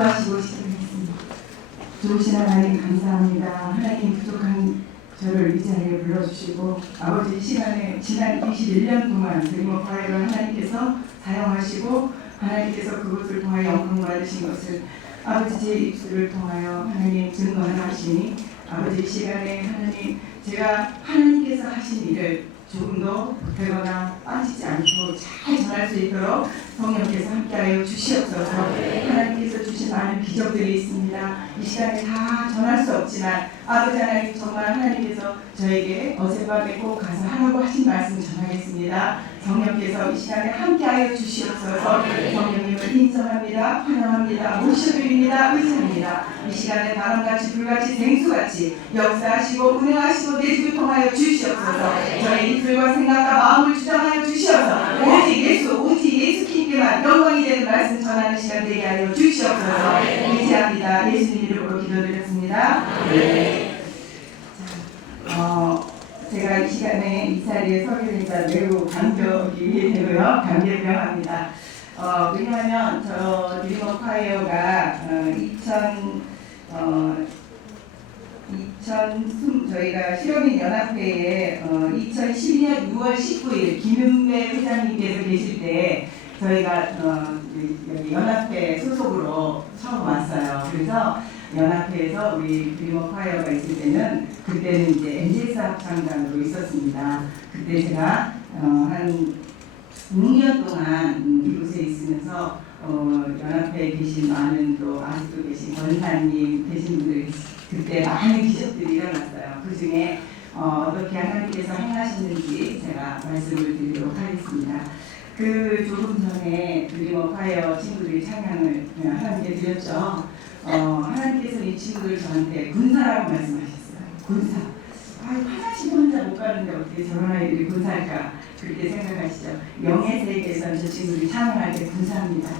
기도하시고 시작하겠습니다. 좋으신 하나님 감사합니다. 하나님 부족한 저를 이 자리에 불러주시고 아버지 이 시간에 지난 21년 동안 그리고 과외를 하나님께서 사용하시고 하나님께서 그것을 통하여 영광 받으신 것을 아버지 제 입술을 통하여 하나님 증거하시니 아버지 이 시간에 하나님 제가 하나님께서 하신 일을 조금도 보태거나 빠지지 않고 잘 전할 수 있도록 성령께서 함께하여 주시옵소서. 하나님께서 주신 많은 기적들이 있습니다. 이 시간에 다 전할 수 없지만 아버지 하나님 정말 하나님께서 저에게 어젯밤에 꼭 가서 하라고 하신 말씀 전하겠습니다. 성령께서 이 시간에 함께하여 주시옵소서. 성령님을 인정합니다. 환영합니다. 모셔드립니다. 의지합니다. 이 시간에 바람같이 불같이 생수같이 역사하시고 운행하시고 내주를 통하여 주시옵소서. 저의 입술과 생각과 마음을 주장하여 주시옵소서. 오직 예수 님께만 영광이 되는 말씀 전하는 시간 되게 하여 주시옵소서. 의지합니다. 예수님 이름으로 기도드렸습니다. 제가 이 시간에 이 자리에 서게 되니까 매우 감격이 되고요. 감개무량합니다. 왜냐하면 저 드리머 파이어가 저희가 실업인 연합회에 2012년 6월 19일 김윤배 회장님께서 계실 때 저희가 여기 연합회 소속으로 처음 왔어요. 그래서 연합회에서 우리 드리머 파이어가 있을 때는 그때는 이제 MBS 합창단으로 있었습니다. 그때 제가 한 6년 동안 이곳에 있으면서 연합회에 계신 많은 또 아직도 계신 권사님 계신 분들이 그때 많은 기적들이 일어났어요. 그 중에 어떻게 하나님께서 행하셨는지 제가 말씀을 드리도록 하겠습니다. 그 조금 전에 드리머 파이어 친구들이 찬양을 하나님께 드렸죠. 하나님께서 이 친구들 저한테 군사라고 말씀하셨어요. 군사. 화장실 혼자 못 가는데 어떻게 저런 아이들이 군사일까 그렇게 생각하시죠. 영의 세계에서는 저 친구들이 찬양할 때 군사입니다.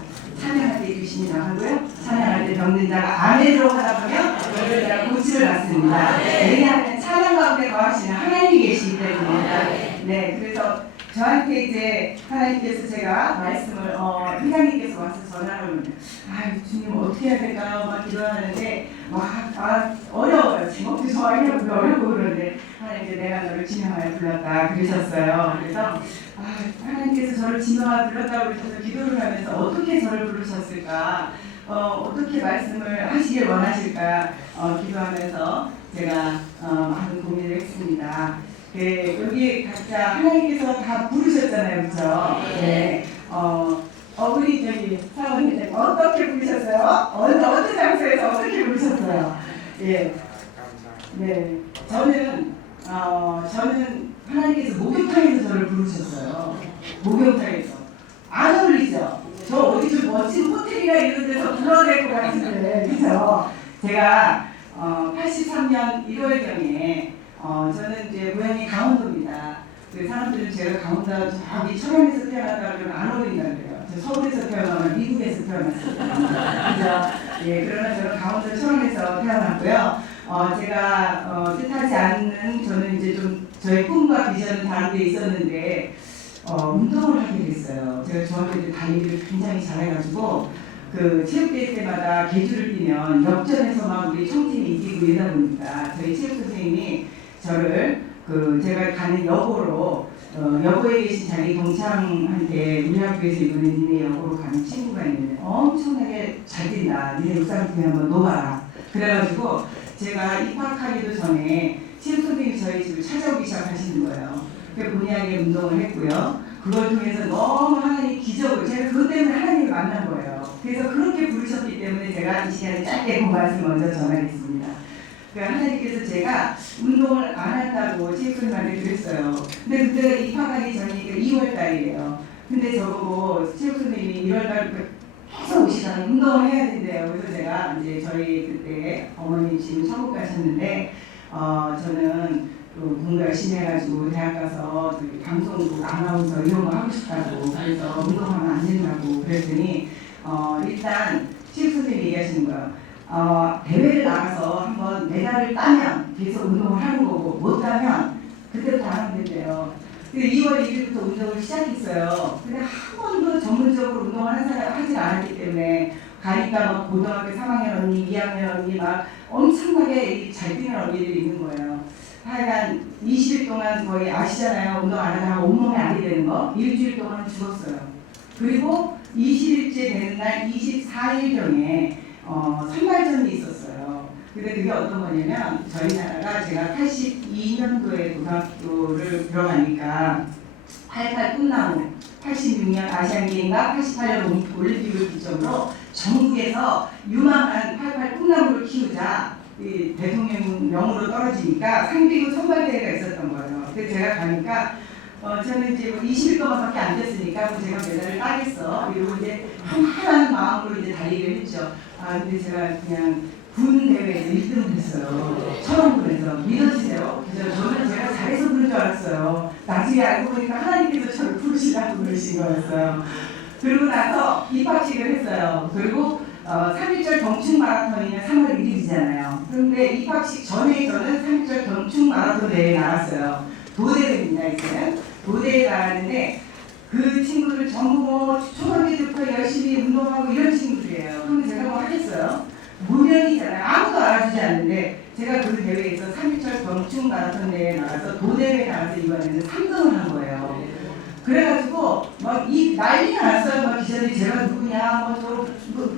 찬양할 때 귀신이 나가고요. 찬양할 때 병든 자가 아멘으로 하다 보면 병든 자가 고침을 받습니다. 왜냐하면 찬양 가운데 거하시는 하나님이 계시기 때문에. 네, 그래서 저한테 이제 하나님께서 제가 말씀을 회장님께서 와서 전화를 주님 어떻게 해야 될까요? 막 기도하는데 어려워요. 제목도 정하기가 어렵고 그러는데 하나님께 내가 너를 지명하여 불렀다 그러셨어요. 그래서 하나님께서 저를 지명하여 불렀다고 그러셔서 기도를 하면서 어떻게 저를 부르셨을까? 어떻게 말씀을 하시길 원하실까? 기도하면서 제가 많은 고민을 했습니다. 네, 여기 각자 하나님께서 다 부르셨잖아요, 그렇죠? 네. 우리 저기 사원님 어떻게 부르셨어요? 어느 장소에서 어떻게 부르셨어요? 예. 네. 저는 하나님께서 목욕탕에서 저를 부르셨어요. 목욕탕에서. 안 어울리죠? 저 어디 좀 멋진 호텔이나 이런 데서 불러낼 것 같은데, 그렇죠? 제가 83년 1월경에 저는 이제 고향이 강원도입니다. 그 사람들은 제가 강원도 저기 철원에서 태어났다 그러면 안 어울린다 그래요. 저 서울에서 태어나면 미국에서 태어났어요. 그죠? 예, 그러나 저는 강원도 철원에서 태어났고요. 제가 뜻하지 않는 저는 이제 좀 저의 꿈과 비전은 다른 데 있었는데 운동을 하게 됐어요. 제가 저한테 다리를 굉장히 잘해가지고 그 체육대회 때마다 계주를 뛰면 역전에서 막 우리 청팀이 이기고 이러다 보니까 저희 체육 선생님이 저를 제가 가는 여고로 여고에 계신 자기 동창한테 우리 학교에서 이번에 니네 여고로 가는 친구가 있는데 엄청나게 잘 뛴다. 니네 육상팀에 한번 놓아라. 그래가지고 제가 입학하기도 전에 체육 선생님이 저희 집을 찾아오기 시작하시는 거예요. 그 본의하게 운동을 했고요. 그걸 통해서 너무 하나님 기적을 제가 그것 때문에 하나님을 만난 거예요. 그래서 그렇게 부르셨기 때문에 제가 이 시간에 짧게 그 말씀 먼저 전하겠습니다. 그러니까 하나님께서 제가 운동을 안 한다고 체육선생님한테 그랬어요. 근데 그때가 입학하기 전이니까 2월 달이에요. 근데 저보고 체육선생님이 1월 달부터 계속 오시다가 운동을 해야 된대요. 그래서 제가 이제 저희 그때 어머님 지금 천국 가셨는데 저는 공부 열심히 해가지고 대학 가서 방송국 아나운서 이런 거 하고 싶다고 그래서 운동하면 안 된다고 그랬더니 일단 체육선생님이 얘기하시는 거예요. 대회를 나가서 한번 메달을 따면 계속 운동을 하는 거고 못 따면 그때부터 안 하면 된대요. 2월 1일부터 운동을 시작했어요. 근데 한 번도 전문적으로 운동을 한 사람 하지 않았기 때문에 가니까 막 고등학교 3학년 언니, 2학년 언니 막 엄청나게 잘 뛰는 언니들이 있는 거예요. 하여간 20일 동안 거의 아시잖아요. 운동 안 하다가 온몸에 알이 되는 거. 일주일 동안 죽었어요. 그리고 20일째 되는 날 24일경에 선발전이 있었어요. 근데 그게 어떤 거냐면 저희 나라가 제가 82년도에 고등학교를 들어가니까 88 꿈나무 86년 아시안게임과 88년 올림픽을 기점으로 전국에서 유망한 88 꿈나무를 키우자 이 대통령령으로 떨어지니까 상비군 선발대회가 있었던 거예요. 그래서 제가 가니까 저는 이제 20일 동안밖에 안 됐으니까 제가 메달을 따겠어. 이러고 이제 한한 마음으로 이제 달리기를 했죠. 근데 제가 그냥 군 대회에서 1등을 했어요. 천원군에서. 믿어지세요? 저는 제가 잘해서 그런 줄 알았어요. 나중에 알고 보니까 하나님께서 저를 부르시라고 그러신 거였어요. 그러고 나서 입학식을 했어요. 그리고 3.1절 경축 마라톤이면 3월 1일이잖아요. 그런데 입학식 전에 저는 3.1절 경축 마라톤 대회에 나갔어요. 도대회입니다, 이제는. 도대회에 나갔는데 그 친구들 전부 뭐 초등학교 때부터 열심히 운동하고 이런 친구들이에요. 그런데 제가 뭐 하겠어요? 무명이잖아요. 아무도 알아주지 않는데 제가 그 대회에서 3.1절 경축 마라톤 대회에 나가서 도대회에 나가서 이번에는 3등을 한 거예요. 그래가지고 막 이 난리가 났어요. 막 기자들이 제가 누구냐,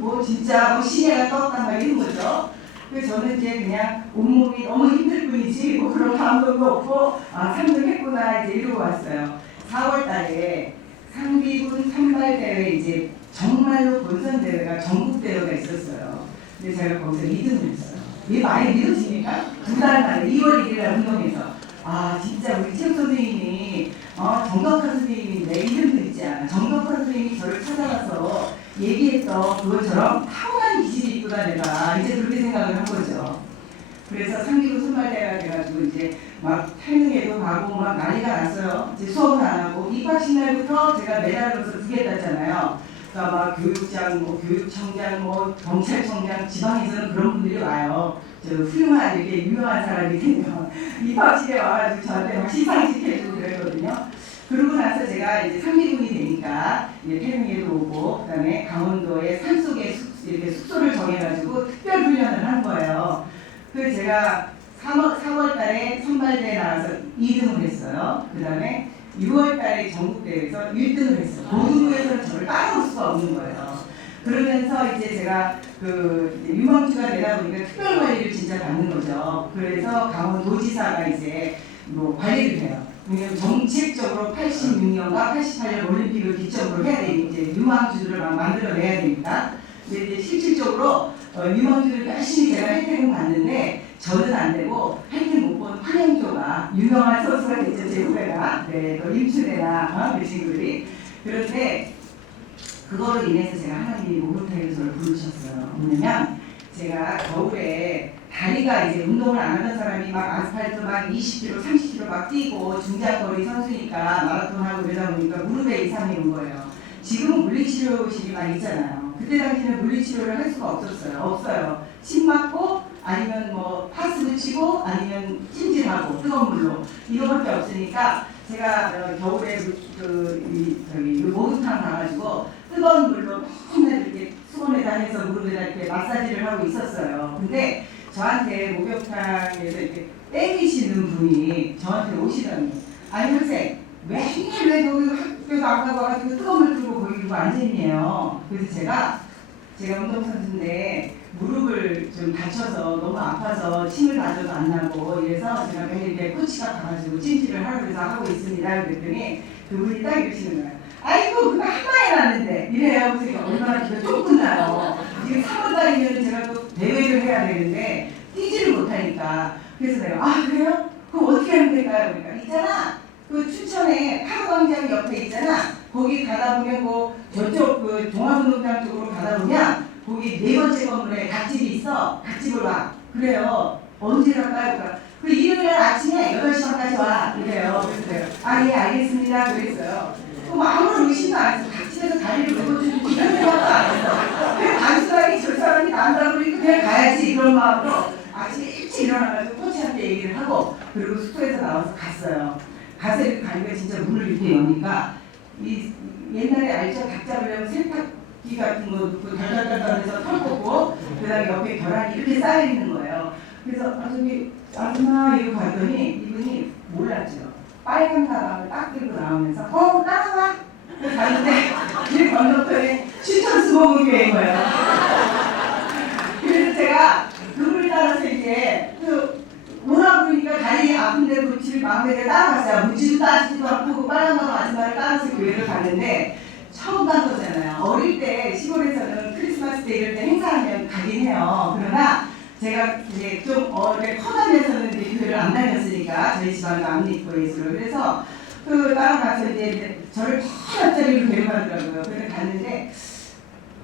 뭐 진짜 뭐 신예가 떴다 막 이런 거죠. 그래서 저는 이제 그냥 온몸이 너무 힘들 뿐이지 뭐 그런 감동도 없고 3등 했구나 이제 이러고 왔어요. 4월달에 상비군 선발대회 이제 정말로 본선대회가 전국대회가 있었어요. 근데 제가 거기서 2등을 했어요. 이게 많이 믿어집니까? 2달 만에 2월 1일날 운동해서 진짜 우리 체육 선생님이 정덕한 선생님인데 이름도 있지 않아. 정덕한 선생님이 저를 찾아가서 얘기했던 그것처럼 타고난 기질이 있구나 내가 이제 그렇게 생각을 한 거죠. 그래서 상비군 선발대회가 돼가지고 이제 막 태능에도 가고 막 난리가 났어요. 이제 수업은 안 하고 입학식 날부터 제가 메달로서 2개 땄잖아요. 그러니까 막 교육장, 뭐 교육청장, 뭐 경찰청장, 지방에서는 그런 분들이 와요. 저 훌륭한 이렇게 유명한 사람이 되면 입학식에 와가지고 저한테 막 시상식 해주고 그랬거든요. 그러고 나서 제가 이제 상비군이 되니까 이제 태릉에도 오고 그다음에 강원도의 산속에 이렇게 숙소를 정해가지고 특별 훈련을 한 거예요. 그래서 제가 3월달에 선발대회 나와서 2등을 했어요. 그다음에 6월달에 전국대회에서 1등을 했어요. 고등부에서는 저를 따라올 수가 없는 거예요. 그러면서 이제 제가 그 유망주가 되다 보니까 특별 관리를 진짜 받는 거죠. 그래서 강원도지사가 이제 뭐 관리를 해요. 왜냐면 정책적으로 86년과 88년 올림픽을 기점으로 해야 되니 이제 유망주들을 막 만들어내야 되니까. 근데 이제 실질적으로 유망주를 열심히 제가 혜택은 받는데 저는 안 되고 혜택 못 본 황영조가 유명한 선수가 됐죠. 제 후배가. 네, 또 임춘애나 그 친구들이. 그런데 그거로 인해서 제가 하나님이 목욕탕에서 저를 부르셨어요. 뭐냐면 제가 겨울에 다리가 이제 운동을 안 하던 사람이 막 아스팔트 막 20km, 30km 막 뛰고 중장거리 선수니까 마라톤하고 그러다 보니까 무릎에 이상이 온 거예요. 지금은 물리치료실이 많이 있잖아요. 그때 당시에는 물리치료를 할 수가 없었어요. 없어요. 침 맞고 아니면 뭐 파스 붙이고 아니면 찜질하고 뜨거운 물로 이거밖에 없으니까 제가 겨울에 목욕탕 가가지고 뜨거운 물로 맨날 이렇게 수건에다 해서 무릎에다 이렇게 마사지를 하고 있었어요. 근데 저한테 목욕탕에서 이렇게 땡기시는 분이 저한테 오시더니 아니 학생 맨날 왜 여기 학교도 안 가고 와가지고 뜨거운 물 들고 거기 두고 앉았니에요. 그래서 제가 운동선수인데 무릎을 좀 다쳐서 너무 아파서 침을 맞아도 안 나고 이래서 제가 매일 이렇게 코치가 가가지고 찜질을 하러 그래서 하고 있습니다. 그랬더니 그분이 딱 이러시는 거예요. 아이고 그거 한마에 났는데 이래요. 그래서 얼마나 기가 좁구나요. 지금 3월달이면 제가 또 대회를 해야 되는데 뛰지를 못하니까 그래서 내가 그래요? 그럼 어떻게 하면 될까요? 그러니까 있잖아 그 춘천에 파도광장 옆에 있잖아 거기 가다 보면 뭐 저쪽 그 종합운동장 쪽으로 가다 보면 거기 4번째 건물에 갓집이 있어. 갓집을 와. 그래요. 언제 갈까요? 그러니까 그 일요일날 아침에 8시 반까지 와. 이래요. 그래서 내가 예 알겠습니다. 그랬어요. 그럼 아무런 의심도 안 했어. 갓집에서 다리를 묶어주고 이런 생각도 안 했어. 그냥 단순하게 저 사람이 난다고 그러니까 그냥 가야지 이런 마음으로 아침에 일찍 일어나가지고 코치한테 얘기를 하고 그리고 숙소에서 나와서 갔어요. 가서 이렇게 가니까 진짜 문을 이렇게 여니까 이 옛날에 알죠? 닭 잡으려면 세탁 귀 같은 거 넣고 달달달달해서 털 꽂고 그다음에 옆에 계란이 이렇게 쌓여 있는 거예요. 그래서 저기 아줌마 이러고 갔더니 이분이 몰랐죠. 빨간 가방을 딱 들고 나오면서 따라와. 그래서 갔는데 길 건너편에 춘천수목원교회인 거예요. 그래서 제가 그걸 따라서 이제 오라 그러니까 다리 아픈데 고칠 마음에 따라갔어요. 묻지도 따지지도 않고 빨간 가방 아줌마를 따라서 교회를 갔는데 처음 간 거잖아요. 어릴 때 시골에서는 크리스마스 때 이럴 때 행사하면 가긴 해요. 그러나 제가 이제 좀 커가면서는 이제 교회를 안 다녔으니까 저희 집안도 안 믿고 예수를 그래서 따라가서 이제 저를 파란짜리로 데려가더라고요. 그래서 갔는데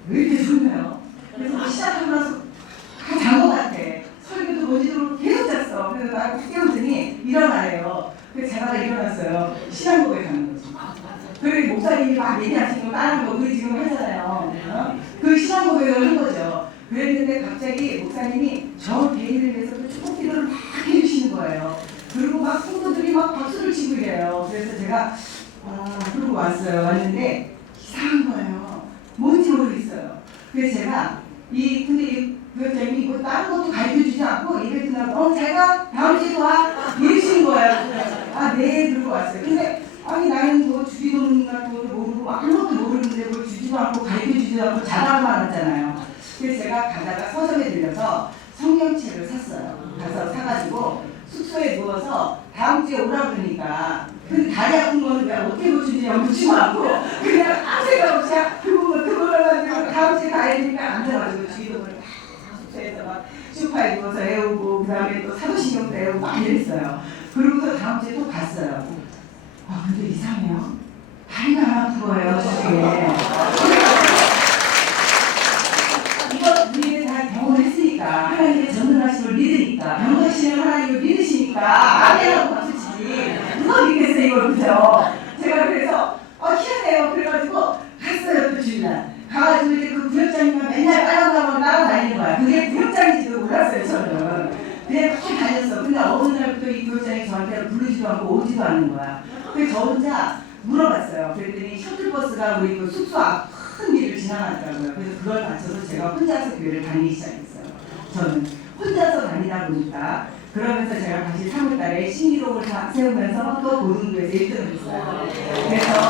왜 이렇게 좋네요. 그래서 시작하고 나서 다 잔 것 같아. 설교도 뭔지도 계속 잤어. 그래서 나를 깨우더니 일어나래요. 그래서 자다가 일어났어요. 신앙 고백하는 거죠. 그리고 목사님이 막 얘기하시는 거 다른 거 우리 지금 하잖아요. 그 신앙 고백을 한 거죠. 그랬는데 갑자기 목사님이 저 개인을 위해서도 축복 기도를 막 해주시는 거예요. 그리고 막 성도들이 막 박수를 치고 이래요. 그래서 제가 그러고 왔어요. 왔는데 이상한 거예요. 뭔지 모르겠어요. 그래서 제가 근데 이 교육장님이 뭐 다른 것도 가르쳐주지 않고 이벤트 나고 제가 다음 주에 와 이러시는 거예요. 네 그러고 왔어요. 근데 아니 나는 뭐 주기도문 같은 것도 모르고 아무것도 모르는데 뭘 주지도 않고 가르쳐주지도 않고 자랑만 하잖아요. 그래서 제가 가다가 서점에 들려서 성경책을 샀어요. 가서 사가지고 숙소에 누워서 다음 주에 오라 그러니까 근데 다리 아픈 거는 왜 어떻게 고치는지 묻지도 않고 그냥 아무 생각 없이 그거를 가지고 다음 주에 가야 되니까 앉아가지고 주기도문을 다 숙소에서 막 소파에 누워서 애우고 그 다음에 또 사도신경도 애우고 막 이랬어요. 그러고서 다음 주에 또 갔어요. 근데 이상해요. 다리가 안 아픈 거예요, 저게. 이거 우리는 다 경험했으니까 하나님의 전능하심을 믿으니까 병거하시는 하나님을 믿으시니까 아멘하고 박수치지 누가 믿겠어요 이걸 그죠? 제가 그래서 희한해요. 그래가지고 갔어요. 또 주일날 가가지고 이제 그 구역장님만 맨날 빨간 가방을 따라다니는 거야. 그게 구역장인지도 몰랐어요 저는. 그냥 막 다녔어. 근데 어느 날부터 이 구역장이 저한테 부르지도 않고 오지도 않는 거야. 그래서 저 혼자 물어봤어요. 그랬더니 셔틀버스가 우리 그 숙소 앞 큰 길을 지나가더라고요. 그래서 그걸 맞춰서 제가 혼자서 교회를 다니기 시작했어요. 저는 혼자서 다니다 보니까 그러면서 제가 다시 3월달에 신기록을 다 세우면서 또 고등부에서 1등을 했어요. 그래서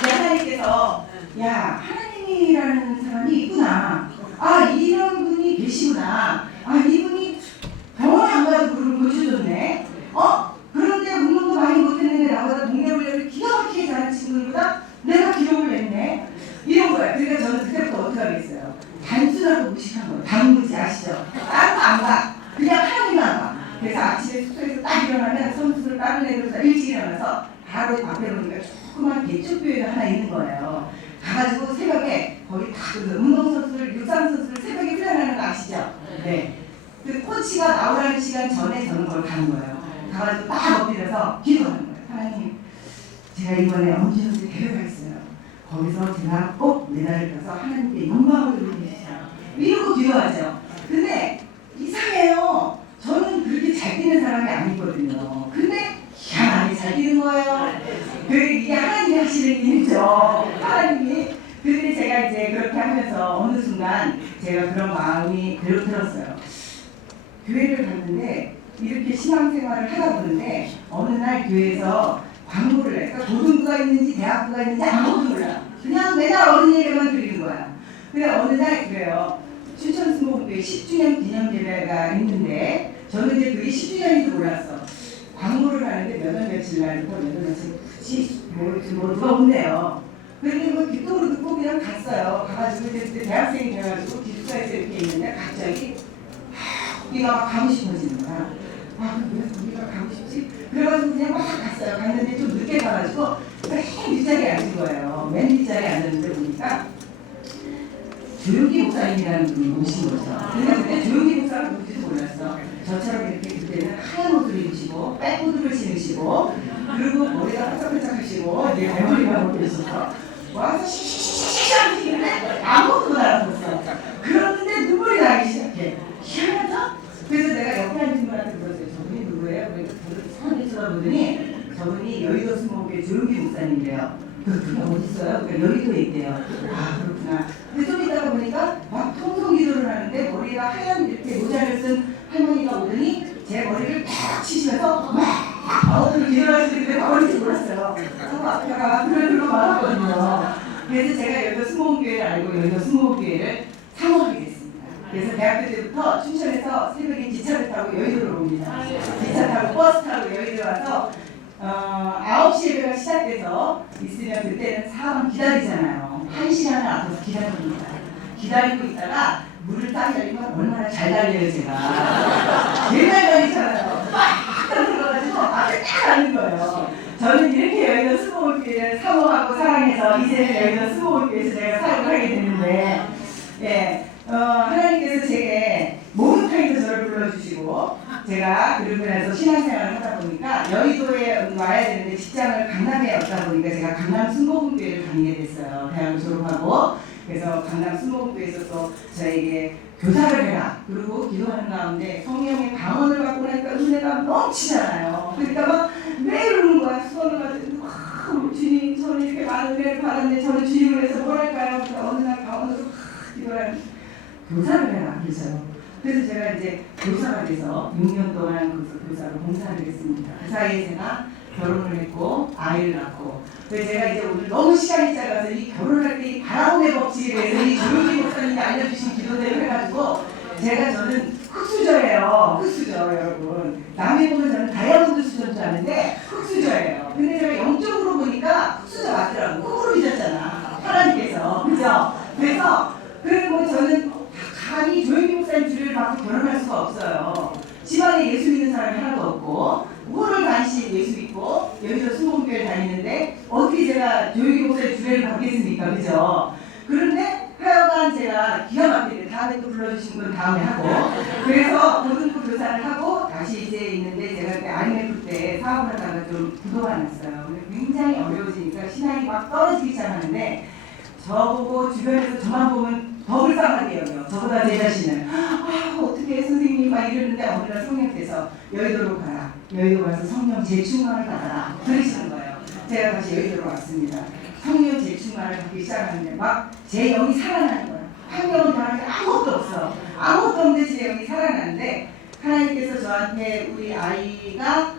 제가 이제 하나님께서 하나님이라는 사람이 있구나. 이런 분이 계시구나. 이분이 병원 안 가도 그걸 고쳐줬네. 그런데 운동도 많이 못했는데 나보다 동네훈련을 기가 막히게 잘하는 친구들보다 내가 기록을 냈네. 이런 거야. 그러니까 저는 그때부터 어떻게 하겠어요. 단순하고 무식한 거예요. 단무지 아시죠? 다른 거 안 가. 그냥 하나님만 가. 그래서 아침에 숙소에서 딱 일어나면 선수들 다른 애들보다 일찍 일어나서 바로 앞에 보니까 조그만 개쪽교회가 하나 있는 거예요. 가가지고 새벽에 거기 다 운동선수들, 육상선수들 새벽에 훈련하는 거 아시죠? 네. 그 코치가 나오라는 시간 전에 저는 그걸 가는 거예요. 가가지고 딱 엎드려서 기도하는 거예요. 하나님, 제가 이번에 언제든지 대회가 있어요. 거기서 제가 꼭 메달을 따서 하나님께 영광을 돌려주시라. 이러고 기도하죠. 근데 이상해요. 저는 그렇게 잘 뛰는 사람이 아니거든요. 근데 희한하게 잘 뛰는 거예요. 이게 하나님이 하시는 일이죠. 하나님이. 근데 제가 이제 그렇게 하면서 어느 순간 제가 그런 마음이 들었어요. 교회를 갔는데 이렇게 신앙생활을 하다 보는데 어느 날 교회에서 광고를 해. 그러니까 고등부가 있는지 대학부가 있는지 아무것도 몰라. 그냥 매달 어른 예배만 드리는 거야. 근데 어느 날 그래요. 춘천수목교회 10주년 기념예배가 있는데 저는 이제 그게 10주년인지 몰랐어. 광고를 하는데 며칠 날부터 며칠 굳이 누가 온대요. 그런데 뭐 귓속으로 듣고 그냥 갔어요. 가가지고 이제 대학생이 돼가지고 기숙사에서 이렇게 있는데 갑자기 거기가 막 가고 싶어지는 거야. 왜 거기가 가고 싶지? 그래가지고 그냥 막 갔어요. 갔는데 좀 늦게 가가지고 맨 뒷자리에 앉은 거예요. 맨 뒷자리에 앉았는데 보니까 조용기 목사님이라는 분이 오신 거죠. 근데 그때 조용기 목사가 누군지도 몰랐어. 저처럼 이렇게 그때는 하얀 옷을 입으시고 백구두를 신으시고 그리고 머리가 반짝반짝 하시고 이제 대머리가 하고 계셔서 와서 시시시시 하시는데 아무것도 못 알아들었어. 그러는데 눈물이 나기 시작해. 희한하죠? 그래서 내가 옆에 앉은 분한테 물었어요. 저분이 누구예요? 그러니까 저를 이상하게 쳐다보더니 저분이 여의도 수목교회 조용기 목사님이래요. 그게 어디 있어요? 그러니까 여의도에 있대요. 무슨 할머니가 오더니 제 머리를 탁 치시면서 막 어디로 기도하시는데 가버릴지 몰랐어요. 너무 아파가 그런 거 많았거든요. 그래서 제가 여의도 수목교회를 알고 여의도 수목교회를 사모하게 됐습니다. 그래서 대학교 때부터 춘천에서 새벽에 기차를 타고 여의도로 옵니다. 기차 타고 버스 타고 여의도 와서 9시 예배가 시작돼서 있으면 그때는 사람 기다리잖아요. 1시간을 앞에서 기다립니다. 기다리고 있다가 물을 딱 열리면 얼마나 잘 달려요 제가. 맨날 달리잖아요. 막 들어가가지고 앞에 딱 가는 거예요. 저는 이렇게 여의도 수목교회를 사모하고 사랑해서 이제는 여의도 수목교회에서 제가 사역을 하게 됐는데 예, 하나님께서 제게 목욕탕에서 저를 불러주시고 제가 그러면서 신앙생활을 하다 보니까 여의도에 와야 되는데 직장을 강남에 얻다 보니까 제가 강남 순복음교회를 다니게 됐어요. 대학을 졸업하고 그래서 강남 순복음교회에서 또 저에게 교사를 해라. 그리고 기도하는 가운데 성령의 방언을 받고 나니까 은혜가 넘치잖아요. 그러니까 막 매일 우는 거야. 수건을 가지고 주님 저는 이렇게 많은 은혜를 받았는데 저는 주님을 위해서 뭘 할까요? 그래서 어느 날 방언으로 기도를 교사를 해라. 그래서 제가 이제 교사가 돼서 6년 동안 그 교사로 봉사를 했습니다. 그 사이에 제가 결혼을 했고 아이를 낳고 그래서 제가 이제 오늘 너무 시간이 짧아서 이 결혼할 때 이 바라봄의 법칙에 대해서 이 조용히 목사님이 알려주신 기도대로 해가지고 저는 흙수저예요. 흙수저 여러분. 남이 보면 저는 다이아몬드 수저인 줄 아는데 흙수저예요. 근데 제가 영적으로 보니까 흙수저 맞더라고. 흙으로 빚었잖아. 하나님께서. 그죠? 그래서 그리고 저는 가만히 조용히 목사님 주례를 받고 결혼할 수가 없어요. 집안에 예수 믿는 사람이 하나도 없고 호를 간신 예수 믿고 여기서 수목교회를 다니는데 어떻게 제가 조용히 목사님 주례를 받겠습니까? 그죠? 그런데 하여간 제가 기가 막히게 다음에 또 불러주신 분 다음에 하고 그래서 고등부 교사를 하고 다시 이제 있는데 제가 그때 IMF 때 사업을 하다가 좀 부도가 났어요. 근데 굉장히 어려워지니까 신앙이 막 떨어지기 시작하는데 저보고 주변에서 저만 보면 더 불쌍하게 여겨요. 저보다 제 자신을 어떻게 선생님이 막 이러는데 어느 날 성령께서 여의도로 가라. 여의도 가서 성령 재충만을 받아라. 그러시는 거예요. 제가 다시 여의도로 왔습니다. 성령 재충만을 받기 시작하는데 막 제 영이 살아나는 거예요. 환경은 변하는 게 아무것도 없어. 아무것도 없는데 제 영이 살아나는데 하나님께서 저한테 우리 아이가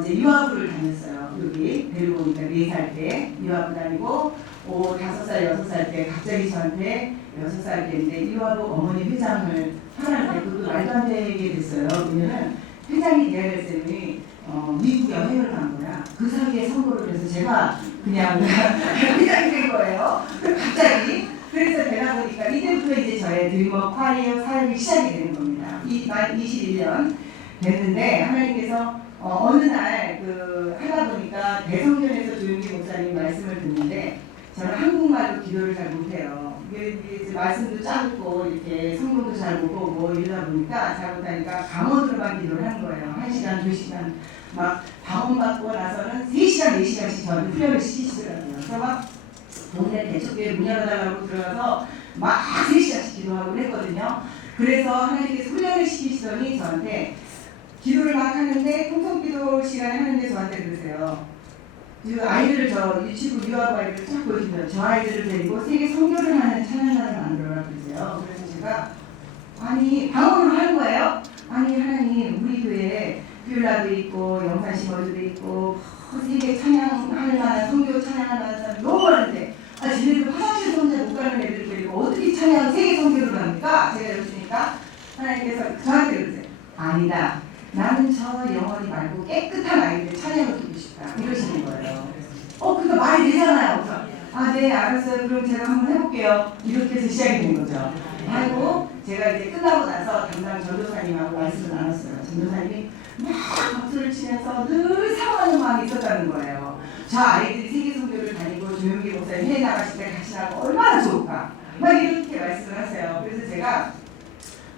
이제 유아부를 다녔어요. 여기 데리고 오니까 4살 때 유아부 다니고 5살, 6살 때 갑자기 저한테 6살 때인데 유아부 어머니 회장을 하라는데 그것도 말도 안 되게 됐어요. 왜냐면 회장이 돼야 될 쌤이 미국 여행을 간 거야. 그 사이에 선거를 해서 제가 그냥 회장이 된 거예요. 갑자기. 그래서 되다 보니까 이때부터 이제 저의 드리머 콰이어 사역이 시작이 되는 겁니다. 만 21년 됐는데 하나님께서 어느 날 하다 보니까 대성전에서 조용기 목사님 말씀을 듣는데 저는 한국말로 기도를 잘 못해요. 이게 말씀도 짧고 이렇게 성경도 잘 못 보고 이러다 보니까 잘 못하니까 방언으로만 기도를 하는 거예요. 1시간, 2시간 막 방언 받고 나서는 3시간, 4시간씩 저한테 훈련을 시키시더라고요. 그래서 막 동네 대초교회 문 열어달라고 들어가서 막 3시간씩 기도하고 그랬거든요. 그래서 하나님께서 훈련을 시키시더니 저한테 기도를 막 하는데 통성기도 시간에 하는데 저한테 그러세요. 그 아이들을 저 유치부 유아부 아이들을 쫙 보여주면 저 아이들을 데리고 세계 선교를 하는 찬양단을 만들어라 그러세요. 그래서 제가 아니 방언으로 하는 거예요? 아니 하나님 우리 교회에 뷰라도 있고 영산 시머즈도 있고 세계 찬양할 만한 선교 찬양할 만한 사람이 너무 많은데 쟤네들 화장실 혼자 못 가는 애들 데리고 어떻게 찬양 세계 선교를 합니까? 제가 이러시니까 하나님께서 저한테 그러세요. 아니다. 나는 저 영혼이 말고 깨끗한 아이들 찬양을 듣고 싶다. 이러시는 거예요. 그러니까 말이 되잖아요. 네, 알았어요. 그럼 제가 한번 해볼게요. 이렇게 해서 시작이 된 거죠. 하고 제가 이제 끝나고 나서 담당 전도사님하고 말씀을 나눴어요. 전도사님이 막 박수를 치면서 늘 사랑하는 마음이 있었다는 거예요. 저 아이들이 세계 선교를 다니고 조용기 목사님 해외 나가실 때 같이 나고 얼마나 좋을까. 막 이렇게 말씀을 하세요. 그래서 제가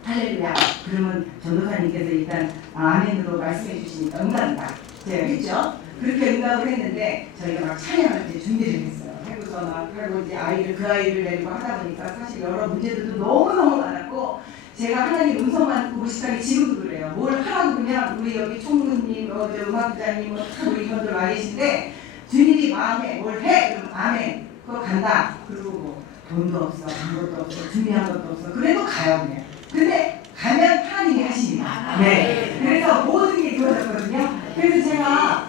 할렐루야. 그러면 전도사님께서 일단 아멘으로 말씀해 주시니까 응답이다. 제가 했죠. 그렇게 응답을 했는데 저희가 막 찬양을 이제 준비를 했어요. 하고서 막 하고 이제 그 아이를 데리고 하다 보니까 사실 여러 문제들도 너무너무 많았고 제가 하나님 음성만 듣고 싶다니 지금도 그래요. 뭘 하라고 그러면 우리 여기 총무님, 음악부장님, 우리 이분들 와 계신데 주님이 마음에 뭘 해? 그럼 아멘. 그거 간다. 그리고 뭐 돈도 없어, 방법도 없어, 준비한 것도 없어. 그래도 가요 그냥. 근데 가면 하나님이 하십니다. 네. 그래서 모든 게 이루어졌거든요. 그래서 제가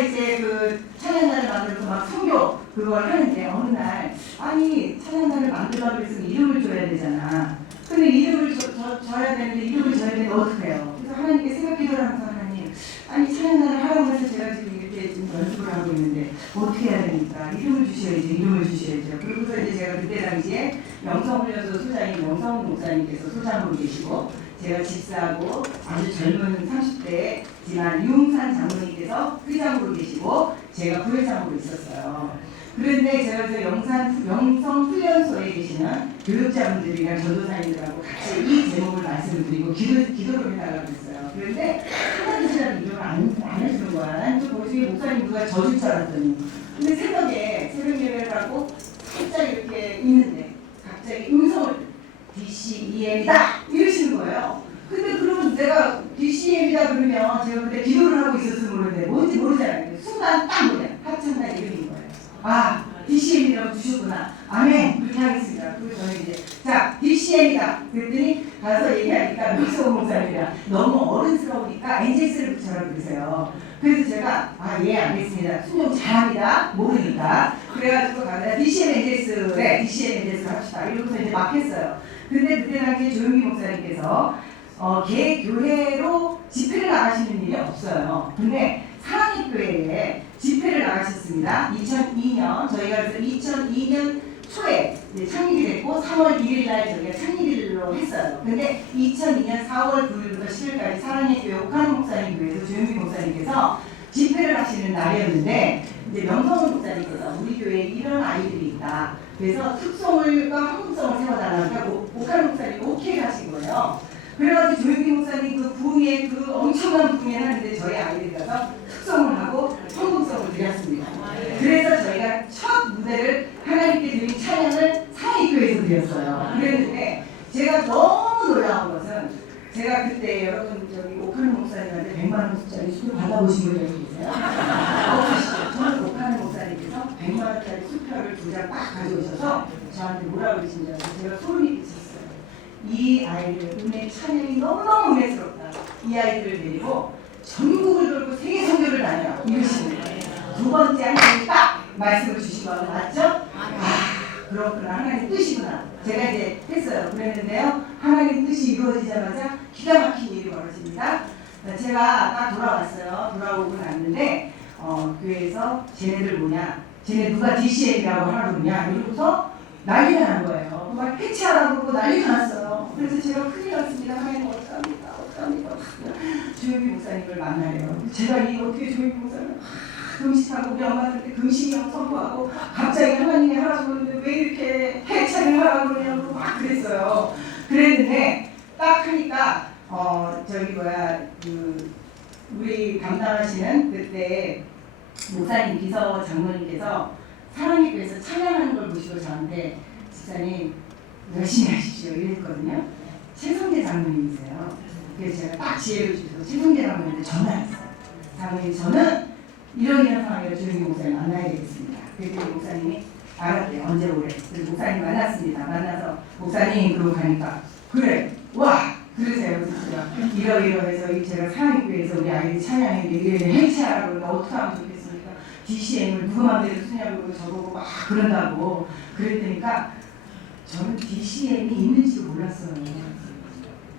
이제 그 찬양단을 만들어서 막 선교 그걸 하는데 어느 날 아니 찬양단을 만들려고 해서 이름을 줘야 되잖아. 근데 이름을 줘야 되는데 이름을 줘야 되는데 어떻게 해요? 그래서 하나님께 새벽 기도를 하면서 하나님 아니 찬양단을 하라고 해서 제가 지금 이렇게 지금 연습을 하고 있는데 어떻게 해야 되니까 이름을 주셔야죠. 이름을 주셔야죠. 그러고서 이제 제가 그때 당시에 영성훈련소 소장인 영성 목사님께서 소장으로 계시고 제가 집사하고 아주 젊은 30대지만 유흥산 장로님께서 회장으로 계시고 제가 부회장으로 있었어요. 그런데 제가 그 영성훈련소에 계시는 교육자분들이랑 전도사님들하고 같이 이 제목을 말씀을 드리고 기도를 해달라고 했어요. 그런데 하나님이라는 이름을 안 해주는 거야. 난 또 거기 목사님 누가 져줄 줄 알았더니. 근데 새벽 예배를 하고 살짝 이렇게 있는데 갑자기 음성을 DCEM이다 이러시는 거예요. 근데 그러면 내가 DCEM이다 그러면 제가 그때 기도를 하고 있었으면 모르는데 뭔지 모르잖아요. 순간 딱 뭐냐 합창단 이름인 거예요. 아 DCM이라고 주셨구나. 아멘 그렇게 하겠습니다. 그리고 저는 이제 자 DCM이다 그랬더니 가서 얘기하니까 박수호 목사님이랑 너무 어른스러우니까 엔젤스를 붙여라 그러세요. 그래서 제가 예 알겠습니다. 순종 잘합니다. 모르니까 그래가지고 가서 DCM 엔젤스래 DCM 엔젤스를 합시다 이러고서 이제 막 했어요. 근데 그때 당시에 조용기 목사님께서 개교회로 집회를 나가시는 일이 없어요. 근데 사랑의교회에 집회를 나가셨습니다. 2002년 저희가 그래서 2002년 초에 창립이 됐고 3월 1일 날 저희가 창립일로 했어요. 근데 2002년 4월 9일부터 10일까지 사랑의교회 옥한 목사님 교회에서 조용기 목사님께서 집회를 하시는 날이었는데 이제 명성훈 목사님께서 우리 교회에 이런 아이들이 있다. 그래서 특성을과 한국성을 세워달라고 옥한 목사님 오케이 하신 거예요. 그래가지고 조용기 목사님 그 부흥회 그 엄청난 부흥회를 하는데 저희 아이들이 가서 특성을 하고 성공성을 드렸습니다. 그래서 저희가 첫 무대를 하나님께 드린 찬양을 사랑의교회에서 드렸어요. 그랬는데 제가 너무 놀라운 것은 제가 그때 여러분 저기 옥하는 목사님한테 100만 원짜리 수표 받아보신 분 여기 계세요? 없으시죠? 저는 옥하는 목사님께서 100만 원짜리 수표를 2장 딱 가져오셔서 저한테 뭐라고 그러신지 알아요? 제가 소름이 끼쳤어요. 이 아이들 은혜 찬양이 너무너무 은혜스럽다. 이 아이들을 데리고 전국을 돌고 세계 선교를 다녀라 이러시는 거예요. 두 번째 하나님이 딱 말씀을 주신 거 맞죠? 그렇구나 하나님 뜻이구나. 제가 이제 했어요. 그랬는데요. 하나님 뜻이 이루어지자마자 기가 막힌 일이 벌어집니다. 제가 딱 돌아왔어요. 돌아오고 났는데 교회에서 쟤네들 뭐냐 쟤네 누가 DCM이라고 하나 그러냐 이러고서 난리가 난 거예요. 막 해체하라고 그러고 난리가 났어요. 그래서 제가 큰일 났습니다. 하나님 어떡합니까? 조용기 목사님을 만나래요. 제가 이 어떻게 조용기 목사님을 금식하고 우리 엄마들한테 금식이라고 선포하고 갑자기 하나님이 하라고 그러는데 왜 이렇게 해체를 하라고 그러냐고 막 그랬어요. 그랬는데 딱 하니까 우리 담당하시는 그때 목사님 비서 장로님께서 사랑의교회에서 찬양하는 걸 보시고 저한테 집사님 열심히 하십시오 이랬거든요. 최성재 장로님이세요. 그래서 제가 딱 지혜를 주셔서 최성재 장로님한테 전화했어요. 장로님 저는 이런 상황이라 조용기 목사님 만나야 되겠습니다. 그랬더니 목사님이 알았대요. 언제 오래. 그래서 목사님 만났습니다. 만나서 목사님 그러고 가니까 그래 와 그러세요. 그래서 이러해서 제가 사랑의교회에서 우리 아이들이 찬양했는데 이래 해체하라고 그러니까 어떻게 하면 좋겠습니까? DCM을 누구 맘대로 쓰냐고 저보고 막 그런다고 그랬더니까 저는 DCM이 있는지도 몰랐어요.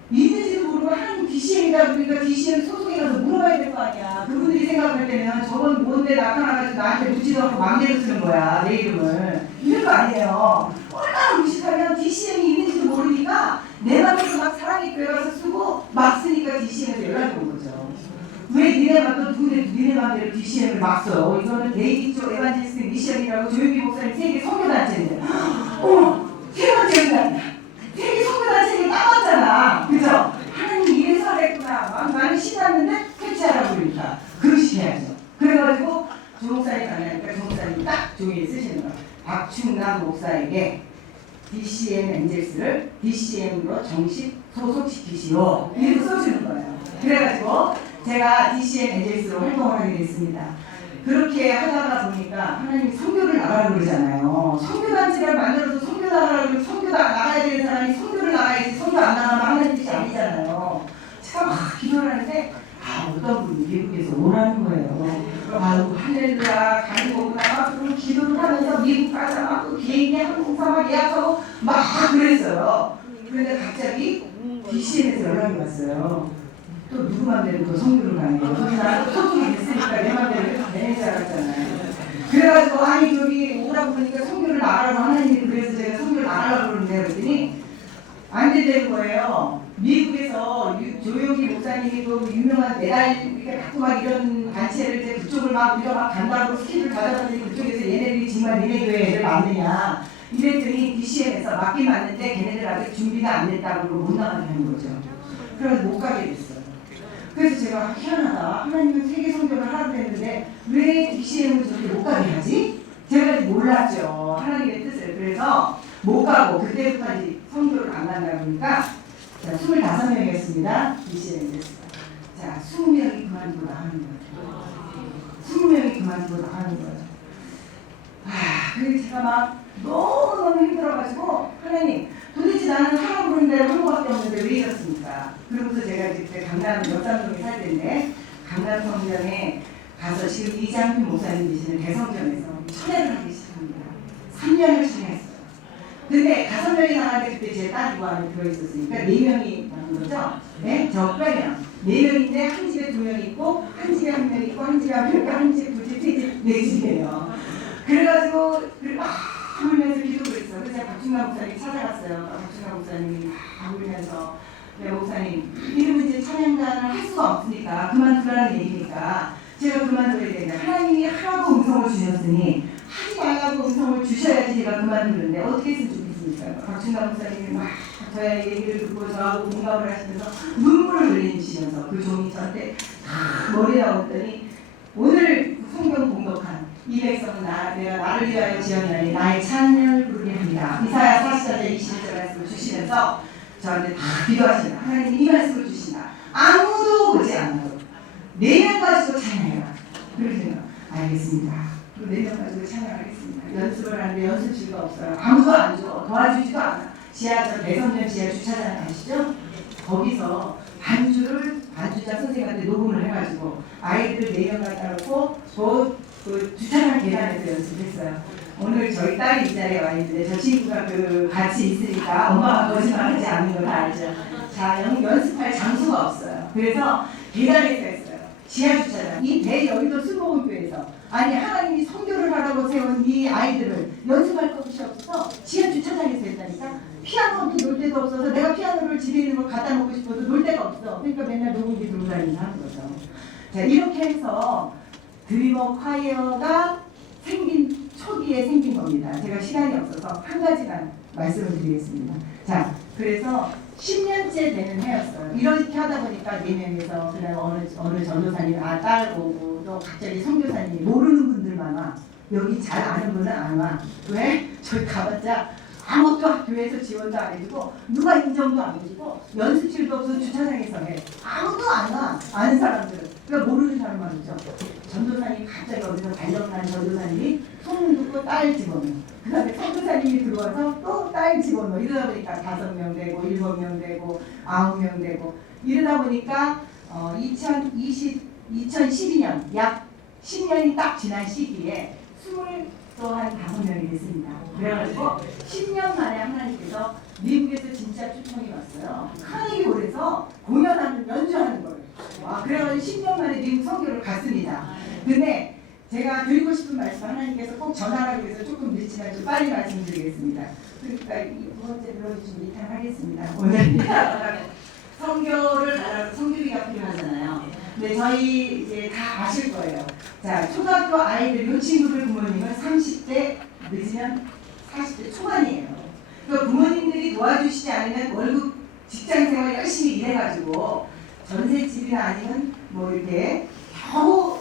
있는지도 모르고 하나님 DCM이다 그러니까 DCM 소속에 가서 물어봐야 될 거 아니야. 그분들이 생각할 때는 저건 뭔데 나타나가지고 나한테 묻지도 않고 맘대로 쓰는 거야 내 이름을. 이런 거 아니에요. 얼마나 무식하면 DCM이 있는지도 모르니까 내 맘대로 막 사랑의교회 가서 쓰고 막 쓰니까 DCM에서 연락이 온 거죠. 왜 니네 맘대로 DCM을 막 써? 이거는 데이비 쪽 에반젤리스트 미션이라고 조용기 목사님 세계 선교단체인데 세 번째 연락이야. 세계 선교단체에 따왔잖아. 그죠? 하나님 이래서 그랬구나. 많이 신났는데 캐치하라고 그러니까 금식해야죠. 그래가지고 조 목사님 가니까 조 목사님이 딱 종이에 쓰시는 거야. 박충남 목사에게 DCM 엔젤스를 DCM으로 정식 소속시키시오. 이렇게 써주는 거예요. 그래가지고 제가 DCM 엔젤스로 활동을 하게 됐습니다. 그렇게 하다가 보니까 하나님이 선교를 나가라고 그러잖아요. 선교단체를 만들어서 선교 나가라고 선교 나가야 되는 사람이 선교를 나가야지 선교 안 나가면 하나님 뜻이 아니잖아요. 기도를 하는데 어떤 분이 미국에서 오라는 거예요. 아유 할렐루야 가는 거구나. 그럼 기도를 하면서 미국 가서 막 그 비행기 항공사 막 예약하고 막 그랬어요. 그런데 갑자기 DCM에서 연락이 왔어요. 또 누구 맘대로 또 성교를 가는 거예요. 거기 나랑 소통이 됐으니까 내 맘대로 되는 줄 알았잖아요. 그래가지고 아니 저기 오라고 그러니까 성교를 나가라고 하나님이 그래서 제가 성교를 나가라고 그러는데 그랬더니 안 되는 거예요. 미국에서 조용기 목사님이 그 유명한 메달 이렇게 갖고 막 이런 단체를 이제 그쪽을 막 우리가 막 간다고 스케줄 받아봤더니 그쪽에서 얘네들이 정말 니네 교회 애를 맞느냐 이랬더니 DCM에서 맞긴 맞는데 걔네들 아직 준비가 안 됐다고 그러고 못 나가게 하는 거죠. 그래서 못 가게 됐어요. 그래서 제가 희한하다. 하나님은 세계 선교를 하라고 했는데 왜 DCM을 저렇게 못 가게 하지? 제가 아직 몰랐죠. 하나님의 뜻을. 그래서 못 가고 그때부터 이제 선교를 안 간다 그러니까 자, 25명이었습니다. DCM에 됐어요. 자, 20명이 그만두고 나가는 거예요. 20명이 그만두고 나가는 거예요. 그래서 제가 막 너무너무 힘들어가지고 하나님 도대체 나는 하라고 그런 대로 한 거밖에 없는데 왜 이렇습니까? 그러면서 제가 이제 그때 강남 역삼동에 살 때인데 강남 성전에 가서 지금 이장필 목사님 계시는 대성전에서 철회를 하기 시작합니다. 3년을 철회했어요. 근데 5명이 나가는데 그때 제 딸이고 안에 들어있었으니까 4명이 나온 거죠? 네? 저 빼면 4명인데 한 집에 2명 있고 한 집에 1명 있고 한 집에 1명 있고 한 집에 2집, 3집, 4집이에요. 그래가지고 막 울면서 기도를 했어요. 그래서 제가 박준남 목사님 찾아갔어요. 박준남 목사님이 막 울면서 목사님 이러면 이제 찬양단을 할 수가 없으니까 그만두라는 얘기니까 제가 그만둬야 되는데 하나님이 하라고 음성을 주셨으니 하지 말라고 음성을 주셔야지 제가 그만두는데 어떻게 했으면 좋겠습니까? 박준남 목사님이 막 저의 얘기를 듣고 저하고 공감을 하시면서 눈물을 흘리시면서 그 종이 저한테 머리에 나왔더니 오늘 성경 공독한 이 백성은 내가 나를 위하여 지었나니 나의 찬양을 부르게 합니다. 이사야 44장 21절 말씀을 주시면서 저한테 다 기도하신다. 하나님 이 말씀을 주신다. 아무도 오지 않아도 4명 가지고 찬양해라. 그렇게 생각. 알겠습니다. 그럼 4명 가지고 찬양하겠습니다. 연습을 하는데 연습실가 없어요. 아무도 안 줘. 도와주지도 않아. 지하철 대성전 지하 주차장 아시죠? 거기서 반주자 선생님한테 녹음을 해가지고 아이들 4명 갖다 놓고 그 주차장 계단에서 연습했어요. 오늘 저희 딸이 이 자리에 와 있는데 저 친구가 같이 있으니까 엄마가 거짓말하지 않는 거 다 알죠. 자, 연습할 장소가 없어요. 그래서 계단에서 했어요. 지하 주차장. 이 대여의도 순복음교회에서 아니 하나님이 선교를 하라고 세운 이 아이들을 연습할 곳이 없어서 지하 주차장에서 했다니까. 피아노도 놀 데도 없어서 내가 피아노를 집에 있는 걸 갖다 놓고 싶어도 놀 데가 없어. 그러니까 맨날 녹음기 들고 다니는 거죠. 자, 이렇게 해서 드리머 콰이어가 생긴 초기에 생긴 겁니다. 제가 시간이 없어서 한 가지만 말씀을 드리겠습니다. 자, 그래서 10년째 되는 해였어요. 이렇게 하다 보니까 4명에서 그날 어느 전도사님 딸 오고 또 갑자기 선교사님이 모르는 분들만 와. 여기 잘 아는 분은 안 와. 왜? 저기 가봤자 아무것도 교회에서 지원도 안 해주고 누가 인정도 안 해주고 연습실도 없어 주차장에서 해. 아무도 안 와. 아는 사람들은. 그러니까 모르는 사람만 오죠. 전도사님 갑자기 어디서 발령난 전도사님이 소문 듣고 딸 집어넣어. 그 다음에 선교사님이 들어와서 또 딸 집어넣어. 이러다 보니까 5명 되고 7명 되고 9명 되고 이러다 보니까 2012년 약 10년이 딱 지난 시기에 25명이 됐습니다. 그래가지고 10년 만에 하나님께서 미국에서 진짜 초청이 왔어요. 카네기홀에서 공연하는 연주하는 거예요. 그래가지고 10년 만에 미국 선교를 갔습니다. 근데 제가 드리고 싶은 말씀 하나님께서 꼭 전하라고 해서 조금 늦지만 좀 빨리 말씀드리겠습니다. 그러니까 이 2번째 불러주신 이탄 하겠습니다. 오늘 선교를 가라고 선교비가 필요하잖아요. 근데 저희 이제 다 아실 거예요. 자, 초등학교 아이들 요 친구들 부모님은 30대 늦으면 40대 초반이에요. 그 부모님들이 도와주시지 않으면 월급 직장생활 열심히 일해가지고 전셋집이나 아니면 뭐 이렇게 겨우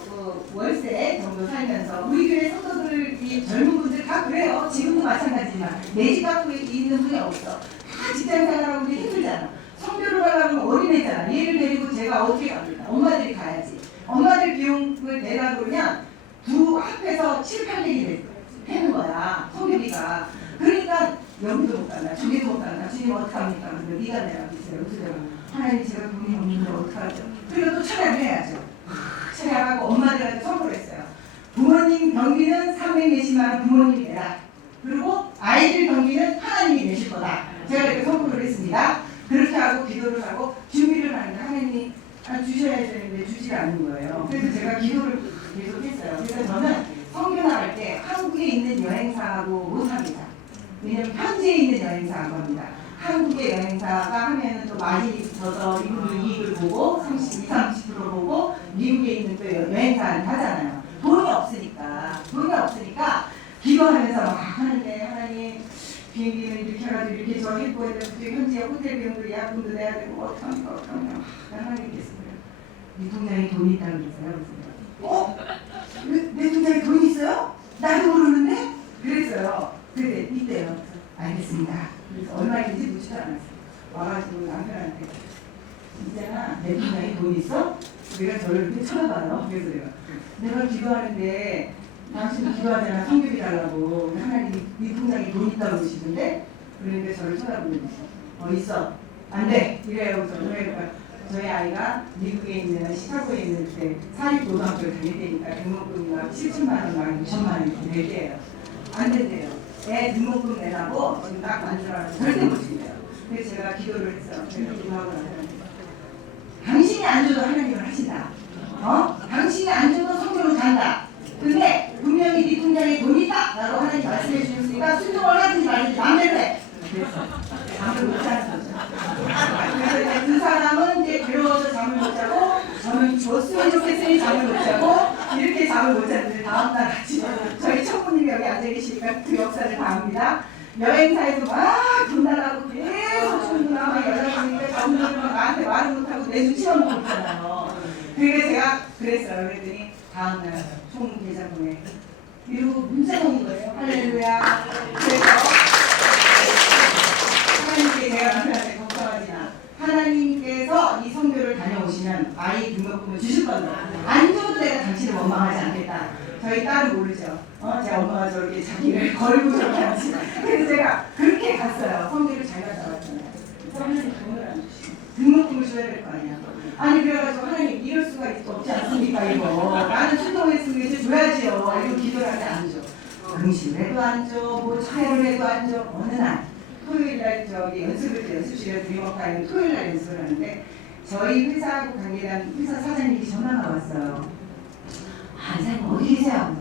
월세 정도 살면서 우리 교회 성도들 이 젊은 분들 다 그래요. 지금도 마찬가지지만 내 집 갖고 있는 분이 없어. 다 직장생활하고 힘들잖아. 성교를 가려면 어린애잖아. 얘를 데리고 제가 어떻게 갑니까? 엄마들이 가야지. 엄마들 비용을 내라 그러면 두 합해서 7, 800이 되는 거야. 성교비가. 그러니까 여기도 못 간다. 저기도 못 간다. 주님 어떻게 어떡합니까? 근데 네가 내라 그랬어요. 그래서 제가 하나님 제가 돈이 없는데 어떡하죠? 그리고 또 철회를 해야죠. 철회하고 엄마들한테 선포를 했어요. 부모님 경비는 300몇십만 원 부모님이 내라. 그리고 아이들 경비는 하나님이 내실 거다. 제가 이렇게 선포를 했습니다. 그렇게 하고 기도를 하고 준비를 하는데 하나님이 주셔야 되는데 주지 않는 거예요. 그래서 제가 기도를 계속 했어요. 그래서 저는 성교 나갈 때 한국에 있는 여행사하고 못합니다. 왜냐면 현지에 있는 여행사하고 합니다. 한국의 여행사가 하면은 또 많이 져서 이익을 보고 30% 보고 미국에 있는 또 여행사한테 하잖아요. 돈이 없으니까 기도하면서 막 하는데 하나님 비행기는 이렇게 해가지고 이렇게 저 했고 했는데 현지에 호텔 비용도 예약금도 내야 되고 어떡합니까 하나님께서 그래요. 네 통장에 돈이 있다고 그랬어요. 그래서 내 통장에 돈이 있어요? 나도 모르는데? 그랬어요. 그래 이때요. 알겠습니다. 그래서 얼마 있는지 묻지도 않았어요. 와가지고 남편한테 있잖아 내 통장에 돈 있어? 내가 저를 이렇게 쳐다봐요. 그래서 내가 기도하는데 당신 기도하잖아 성교비 달라고 하나님이 네 통장에 돈 있다고 그러시던데 그러니까 저를 쳐다보는 거죠. 있어. 안 돼. 이래요. 그러니까 저희 아이가 미국에 있는 시카고에 있는 때 사립고등학교를 다닐 때니까 등록금이 막 7천만 원, 막 2천만 원 이렇게 낼게요. 안 된대요. 애 등록금 내라고 지금 딱 만들어서 절대 못 준대요. 그래서 제가 기도를 했어요. 제가 기도하고 나서 당신이 안 줘도 하나님을 하신다. 당신이 안 줘도 성경을 간다. 근데 분명히 네 통장에 돈이 있다! 라고 하나님 말씀해 주셨으니까 순종을 하든지 말든지 마음대로 해. 그래서 잠을 못 자는 거죠. 그래서 이제 그 사람은 이제 괴로워서 잠을 못 자고 저는 줬으면 좋겠으니 잠을 못 자고 이렇게 잠을 못 잤는데 다음날 아침에 저희 청부님이 여기 앉아 계시니까 그 역사를 다 압니다. 여행사에서 막 돈 달라고 계속 청부나마 연락이 오니까 청부님은 나한테 말을 못하고 내 눈치만 보고 있잖아요. 그래서 제가 그랬어요. 그랬더니 다음날 총계좌번호에 이러고 문자가 온 거예요. 할렐루야. 그래서 하나님께 제가 남편한테 걱정하지 마. 하나님께서 이 선교를 다녀오시면 아이 등록금을 주실 건데 안 줘도 내가 당신을 원망하지 않겠다. 저희 딸은 모르죠. 제 엄마가 저렇게 자기를 걸고 저렇게 하지. 그래서 제가 그렇게 갔어요. 선교를 잘 갔다 왔잖아요. 하나님 돈을 안 주시고 등록금을 줘야 될 거 아니야. 아니 그래가지고 하나님 이럴 수가 없지 않습니까 이거. 나는 순종했으면 이제 줘야지요. 이거 기도를 하는데 안 줘. 금식을 해도 안 줘. 뭐 차회를 해도 안 줘. 어느 날 토요일날 저기 연습실에 드림워크하는 토요일날 연습을 하는데 저희 회사하고 관계된 회사 사장님이 전화가 왔어요. 사장님 어디 계세요?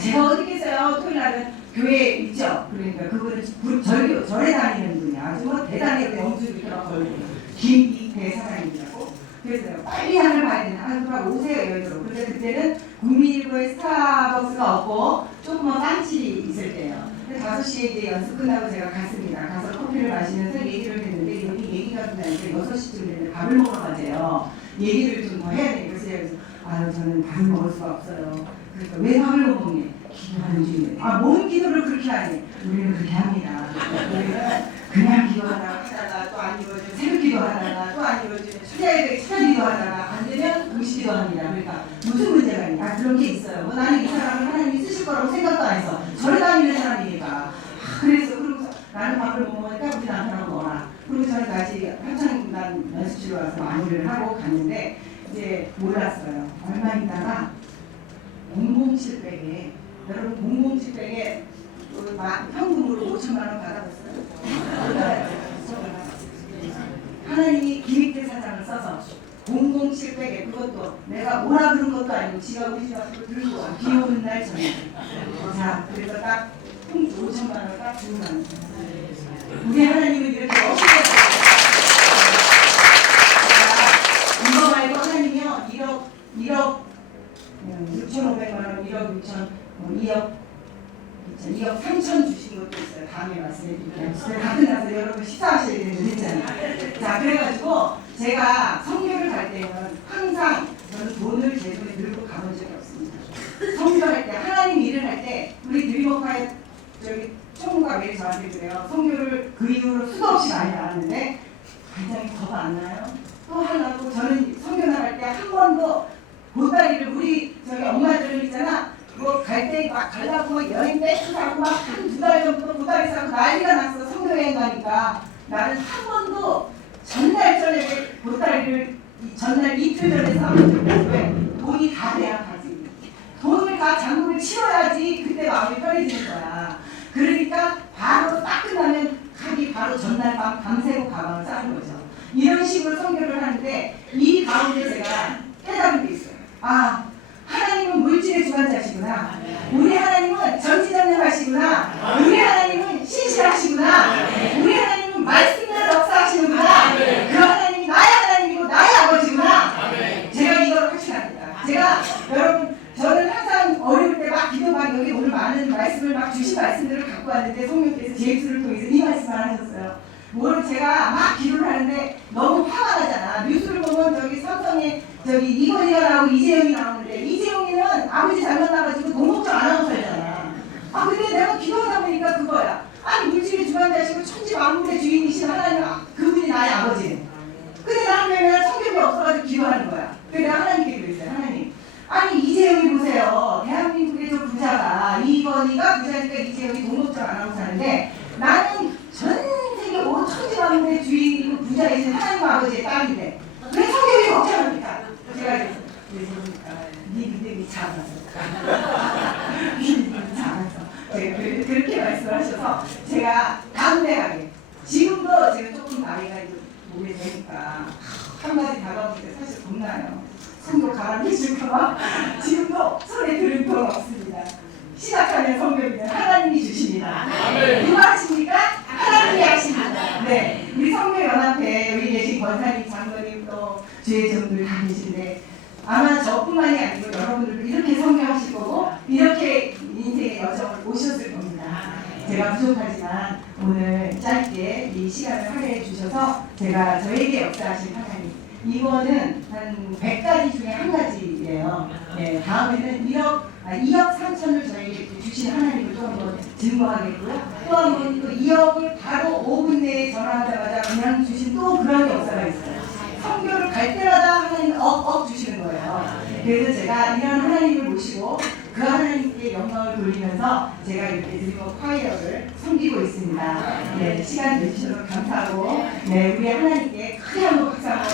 제가 어디 계세요? 토요일날은 교회에 있죠. 그러니까 그분은 절에 다니는 분이야. 아주 뭐 대단해요. 영주 이렇게 막 걸고 김이태 사장님이라고. 그래서 빨리 하늘 봐야 되나? 그럼 오세요 여기로. 근데 그때는 국민일보에 스타벅스가 없고 조그만 빵집이 있을 때예요. 5시에 이제 연습 끝나고 제가 갔습니다. 가서 커피를 마시면서 얘기를 했는데 여기 얘기가 끝나는데 6시쯤 되는데 밥을 먹으러 가세요. 얘기를 좀 더 해야 되니까 그래서 저는 밥을 먹을 수가 없어요. 그러니까 왜 밥을 못 먹니? 기도하는 중인데 뭔 기도를 그렇게 하니? 우리는 그렇게 합니다. 우리는 그냥 기도하다가 또 안 이루어지면 새벽 기도하다가 또 안 이루어지면 추자에 추자 기도하다가 안 되면 금식 기도합니다. 그러니까 무슨 문제가 있냐? 그런 게 있어요. 나는 이 사람을 하나님이 쓰실 거라고 생각도 안 해서 절에 다니는 사람이니까. 그래서 그러고서 나는 밥을 못 먹으니까 우리 남편하고 먹어라. 그리고 저는 다시 한창 난 연습실로 와서 마무리를 하고 갔는데 이제 몰랐어요. 얼마 있다가 007백에 여러분 007백에 현금으로 5천만 원 받아봤어요. 하나님이 김익대 사장을 써서 007백에 그것도 내가 오라 그런 것도 아니고 지가 우리 집 앞으로 들고 와. 비 오는 날 저녁에. 자, 그래서 딱 5천만 원을 딱 주고 나는 우리 하나님은 이렇게 어떻게 이거 말고 하나님이요 1억 6,500만 원, 1억 6천, 2억 3천 주신 것도 있어요. 다음에 말씀해드릴게요. 다 끝나서 여러분 식사하셔야 되는 거 했잖아요. 자, 그래가지고 제가 성교를 갈 때는 항상 저는 돈을 제 손에 들고 가본 적이 없습니다. 성교할 때, 하나님 일을 할 때 우리 드림워크에 저기 총무가 매일 저한테 그래요. 성교를 그 이후로 수도 없이 많이 나왔는데 굉장히 겁 안 나요? 또 하려고 저는 성교 나갈 때 한 번도 보따리를 우리 저기 엄마들 있잖아. 뭐 갈 때 막 가려고 막 여행 백수 사고 막 한 2달 전부터 보따리 사고 난리가 났어. 성교 여행 가니까 나는 한 번도 전날 저녁에 보따리를 전날 이틀 전에 싸운 적이 없어요. 왜? 돈이 다 돼야 가지. 돈을 다 잔고를 치러야지 그때 마음이 편해지는 거야. 그러니까 바로 딱 끝나면 가기 바로 전날 밤새고 가방을 싸는 거죠. 이런 식으로 성교를 하는데 이 가운데 제가 깨달은 게 있어요. 아, 하나님은 물질의 주관자시구나. 우리 하나님은 전지전능하시구나. 우리 하나님은 신실하시구나. 우리 하나님은 말씀대로 역사하시는구나. 그 하나님이 나의 하나님이고 나의 아버지구나. 제가 이걸 확신합니다. 제가 여러분 저는 항상 어려울 때 막 기도 막 여기 오늘 많은 말씀을 막 주신 말씀들을 갖고 왔는데 성령께서 제 입술을 통해서 이 말씀을 하셨어요. 뭘 제가 막 기도를 하는데 너무 화가 나잖아. 뉴스를 보면 저기 삼성에 저기 이건희가 나오고 이재용이 나오는데 이재용이는 아버지 잘못 나가지고 동목적 아나운서잖아. 아 근데 내가 기도하다 보니까 그거야. 아니 물질의 주관자시고 천지 만물의 주인이신 하나님 그분이 나의 아버지. 근데 나는 왜 성경이 없어가지고 기도하는 거야. 그래서 내가 하나님께 그랬어요. 하나님. 아니 이재용이 보세요. 대한민국의 저 부자가 이건희가 부자니까 이재용이 동목적 아나운서 하는데 나는 전 세계 온 천지만물의 주인이고 부자이신 하나님 아버지의 딸인데 왜 성경이 걱정합니까? 제가 네 믿음이 작아서 네 믿음이 작아서 제가 그렇게 말씀하셔서 제가 담대하게 지금도 제가 조금 나이가 이제 오게 되니까 한마디 다가오는데 사실 겁나요. 성경 가라앉혀 줄까봐 지금도 손에 들은 돈 없습니다. 시작하면 성경이면 하나님이 주십니다. 누가 하십니까? 하나님이 하십니다. 네, 우리 성교연합회 여기 계신 권사님, 장로님 또 주회장들 다 계신데 아마 저뿐만이 아니고 여러분들도 이렇게 성교하실 거고 이렇게 인생의 여정을 오셨을 겁니다. 제가 부족하지만 오늘 짧게 이 시간을 할애해 주셔서 제가 저에게 역사하신 하나님 이거는 한 100가지 중에 한 가지예요. 네, 다음에는 2억 3천을 저에게 주신 하나님을 또 한번 증거하겠고요. 또 한 번 또 2억을 바로 5분 내에 전화하자마자 그냥 주신 또 그런 역사가 있어요. 성교를 갈 때마다 하나님 억 주시는 거예요. 그래서 제가 이런 하나님을 모시고 그 하나님께 영광을 돌리면서 제가 이렇게 드리고 콰이어를 섬기고 있습니다. 네, 시간 내주셔서 감사하고 네, 우리 하나님께 크게 한번 박수 한번